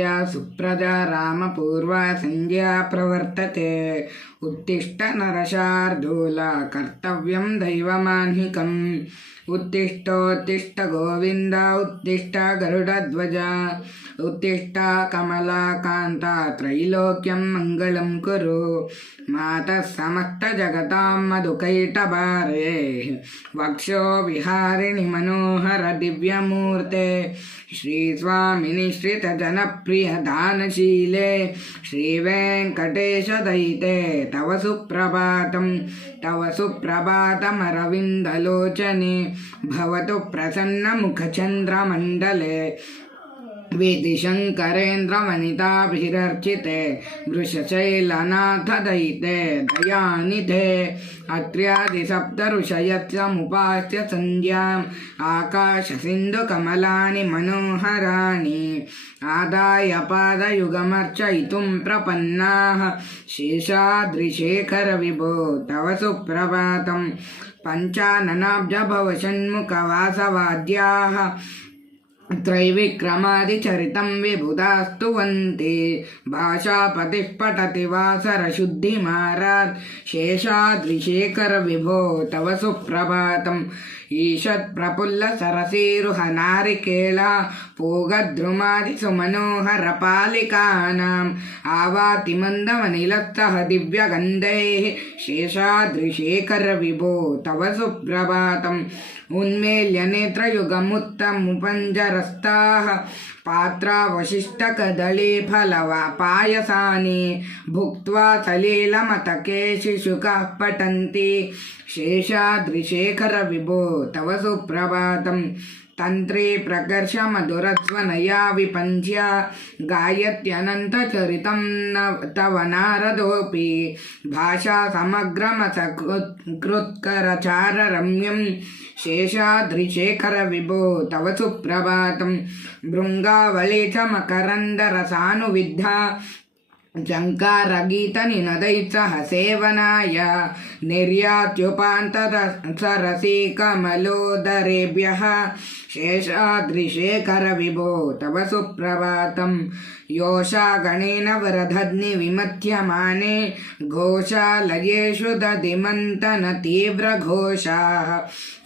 सुप्रजा रामपूर्वा संज्ञा प्रवर्तते। उत्तिष्ठ नरशार्दूल कर्तव्यं दैवमाह्निकम्। उत्तिष्ठोत्तिष्ठ गोविन्द उत्तिष्ठ गरुडध्वज। उत्तिष्ठ कमलाकान्ता त्रैलोक्यं मङ्गलं कुरु। मातः समस्तजगतां मधुकैटभारे। वक्षो विहारिणि मनोहर दिव्यमूर्ते। श्रीस्वामिनि श्रितजनप्रिय दानशीले। श्रीवेङ्कटेशदयिते तव सुप्रभातं। तव सुप्रभातमरविन्दलोचने। भवतु प्रसन्नमुखचन्द्रमण्डले। विधिशङ्करेन्द्रवनिताभिरर्चिते। वृषशैलनाथदयिते दयानिधे। अत्र्यादिसप्तऋषयत्समुपास्य सन्ध्याम्। आकाशसिन्धुकमलानि मनोहराणि। आदाय पादयुगमर्चयितुं प्रपन्नाः। शेषाद्रिशेखर विभो तव सुप्रभातं। पञ्चाननाब्जभवषण्मुखवासवाद्याः। त्रैविक्रमादिचरितं विबुधास्तुवन्ति। भाषापतिः पठति वासरशुद्धिमारात्। शेषाद्रिशेखर विभो तव सुप्रभातम्। ईषत्प्रफुल्लसरसीरुहनारिकेला पूगद्रुमादिसुमनोहरपालिकानाम्। आवाति मन्दमनिलत्सह दिव्यगन्धैः। शेषाद्रिशेखर विभो तव सुप्रभातम्। उन्मेल्य नेत्रयुगमुत्तमुपञ्जरस्ताः। पात्रावशिष्टकदलीफलपायसानि। भुक्त्वा सलीलमतके शिशुकाः पठन्ति। शेषाद्रिशेखर विभो तव सुप्रभातम्। तन्त्री प्रकर्ष मधुरस्वनया विपञ्च्य। गायत्यनन्तचरितं तव नारदोऽपि। भाषा समग्रमसकृत्करचाररम्यं। शेषाद्रिशेखर विभो तव सुप्रभातं। भृङ्गावली च मकरन्दरसानुविद्धा। झङ्कारगीतनिनदैः सेवनाय। निर्यात्युपान्तरसिकमलोदरेभ्यः। शेषाद्रिशेखर विभो तव सुप्रभातं। योषागणेन वरदग्निविमथ्यमाने। घोषालयेषु दधिमन्तनतीव्रघोषाः।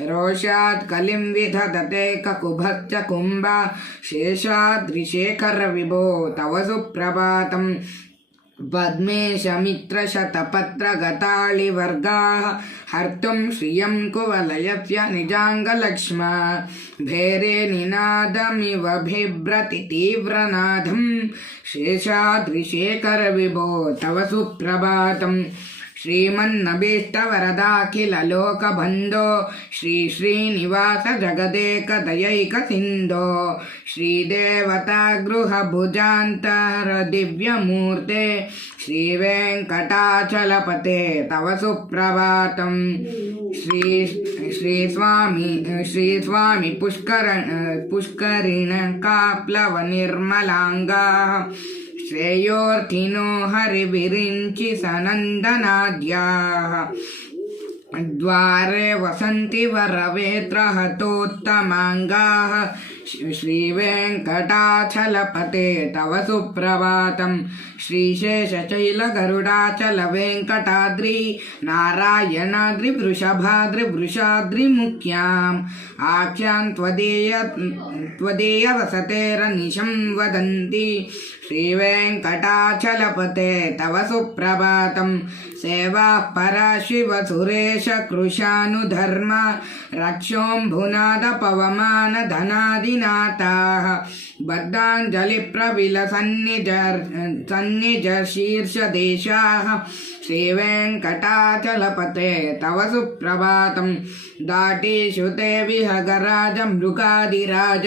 रोषात् कलिं विदधते ककुभश्च कुम्भा। शेषाद्रिशेखर विभो तव सुप्रभातं। पद्मेशमित्रशतपत्रगताळिवर्गाः। हर्तुं श्रियं कुवलयस्य निजाङ्गलक्ष्मा। भेरे निनादमिव बिभ्रति तीव्रनादं। शेषाद्रिशेखर विभो तव सुप्रभातं। श्रीमन्नभीष्टवरदाखिललोकबन्धो। श्रीश्रीनिवास जगदेकदयैकसिन्धो। श्रीदेवतागृहभुजान्तरदिव्यमूर्ते। श्रीवेङ्कटाचलपते तव सुप्रभातं। श्रीस्वामी पुष्करिणकाप्लवनिर्मलाङ्गाः। श्रेयोर्थिनो हरिविरिञ्चि सनन्दनाद्याः। द्वारे वसन्ति वरवेत्रहतोत्तमाङ्गाः। श्रीवेङ्कटाचलपते तव सुप्रभातं। श्रीशेषशैलगरुडाचलवेङ्कटाद्रि। नारायणाद्रिवृषभाद्रिवृषाद्रिमुख्याम्। आख्यां त्वदीयवसतेरनिशं वदन्ति। श्रीवेङ्कटाचलपते तव सुप्रभातं। सेवाः परा शिवसुरेश कृशानुधर्म। रक्षोऽम्भुनादपवमानधनादिनाथाः। बद्धाञ्जलिप्रविलसन्निजशीर्षदेशाः। श्रीवेङ्कटाचलपते तव सुप्रभातं। दाटीषु ते विहगराज मृगाधिराज।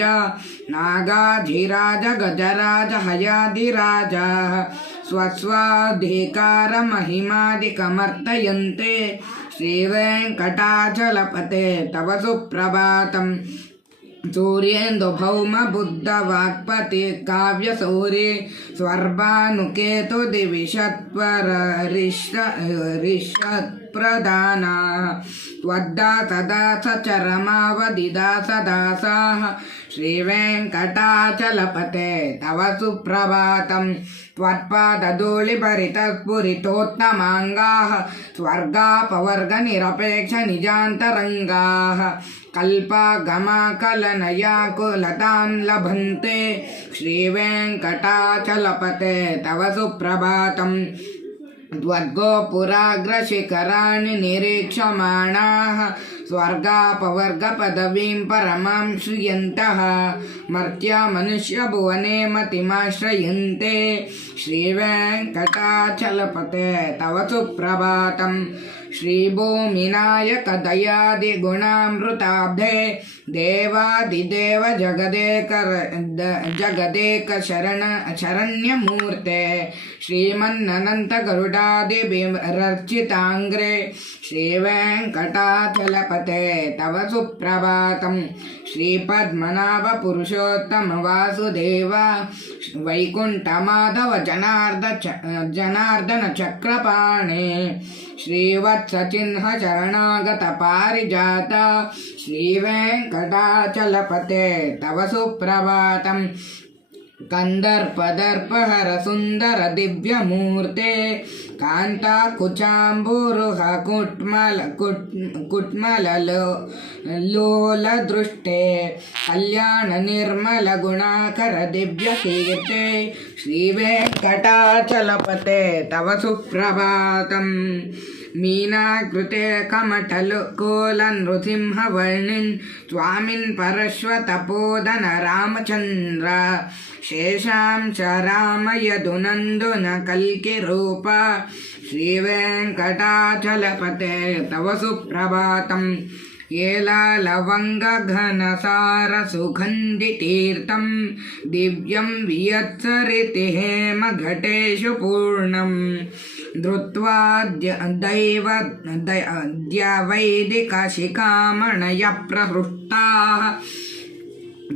नागाधिराज गजराज हयाधिराजाः। स्वस्वाधिकारमहिमादिकमर्तयन्ते। श्रीवेङ्कटाचलपते तव सुप्रभातं। सूर्येन्दुभौमबुद्धवाक्पति काव्यसूरि। स्वर्भानुकेतुदिविषत्वररिषत् जगत्प्रदानाः त्वद्दासदासचरमावदिदासदासाः श्रीवेङ्कटाचलपते तव सुप्रभातं त्वत्पादधूलिभरितस्फुरितोत्तमाङ्गाः स्वर्गापवर्गनिरपेक्षनिजान्तरङ्गाः कल्पागमाकलनयाकुलतां लभन्ते श्रीवेङ्कटाचलपते तव सुप्रभातं त्वद्गोपुराग्रशिखराणि निरीक्षमाणाः स्वर्गापवर्गपदवीं परमां श्रियन्तः मर्त्या मनुष्यभुवने मतिमाश्रयन्ते श्रीवेङ्कटाचलपते तव सुप्रभातं श्रीभूमिनायक दयादिगुणामृताब्धे देवादिदेव जगदेक शरण्यमूर्ते श्रीमन्ननन्त गरुडादिभिरर्चिताङ्ग्रे श्रीवेङ्कटाचलपते तव सुप्रभातं श्रीपद्मनाभ पुरुषोत्तम वासुदेव वैकुण्ठमाधव जनार्दन चक्रपाणे श्रीवत्सचिह्न शरणागत पारिजात श्रीवेङ्कटाचलपते तव सुप्रभातं कंदर्पदर्पहर सुंदर दिव्यमूर्ते कांताकुचाम्बुरुह कुट्मल दृष्टे कल्याण निर्मल गुणाकर दिव्यकीर्ते श्रीवेङ्कटाचलपते तव सुप्रभातं मीनाकृते कमठलकोलनृसिंहवर्णिन् स्वामिन् परश्वतपोदन रामचन्द्र शेषांश रामयदुनन्दुन कल्किरूप श्रीवेङ्कटाचलपते तव सुप्रभातं येलालवङ्गघनसारसुगन्धितीर्थं दिव्यं वियत्सरिति हेमघटेषु पूर्णं धृत्वा द्यवैदिकशिखामणयः प्रहृष्टाः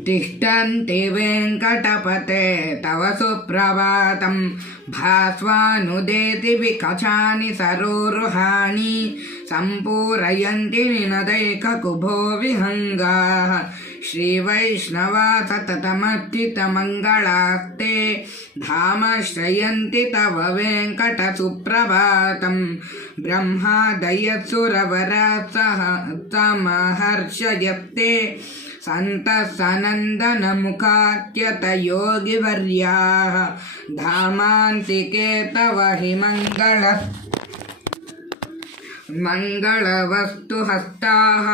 तिष्ठन्ति वेङ्कटपते तव सुप्रभातं भास्वानुदेति विकचानि सरोरुहाणि सम्पूरयन्ति निनदैककुभो विहङ्गाः श्रीवैष्णवा सततमर्थितमङ्गलास्ते धामाश्रयन्ति तव वेङ्कटसुप्रभातं ब्रह्मादयसुरवरा सह समहर्षयत्ते सन्तः सनन्दनमुखात्यतयोगिवर्याः धामान्तिके तव हि मङ्गलवस्तुहस्ताः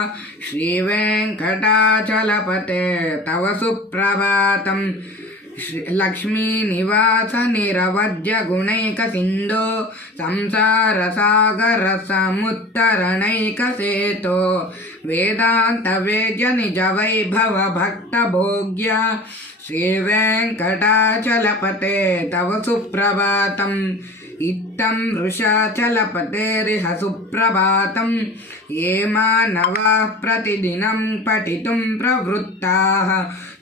श्रीवेङ्कटाचलपते तव सुप्रभातं लक्ष्मीनिवास निरवध्य गुणैकसिन्धो संसारसागर समुत्तरणैकसेतो वेदान्तवेद्य निजवैभव भक्तभोग्य श्रीवेङ्कटाचलपते तव सुप्रभातं इत्थं वृषाचलपतेरिह सुप्रभातं ये मानवाः प्रतिदिनं पठितुं प्रवृत्ताः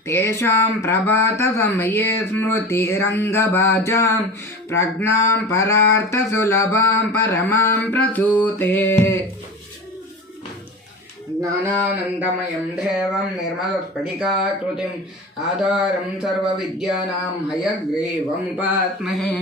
तेषां प्रभातसमये स्मृतिरङ्गभाजां प्रज्ञां परार्थसुलभां परमां प्रसूते ज्ञानानन्दमयं देवं निर्मलस्फटिकाकृतिम् आधारं सर्वविद्यानां हयग्रीवं उपास्महे।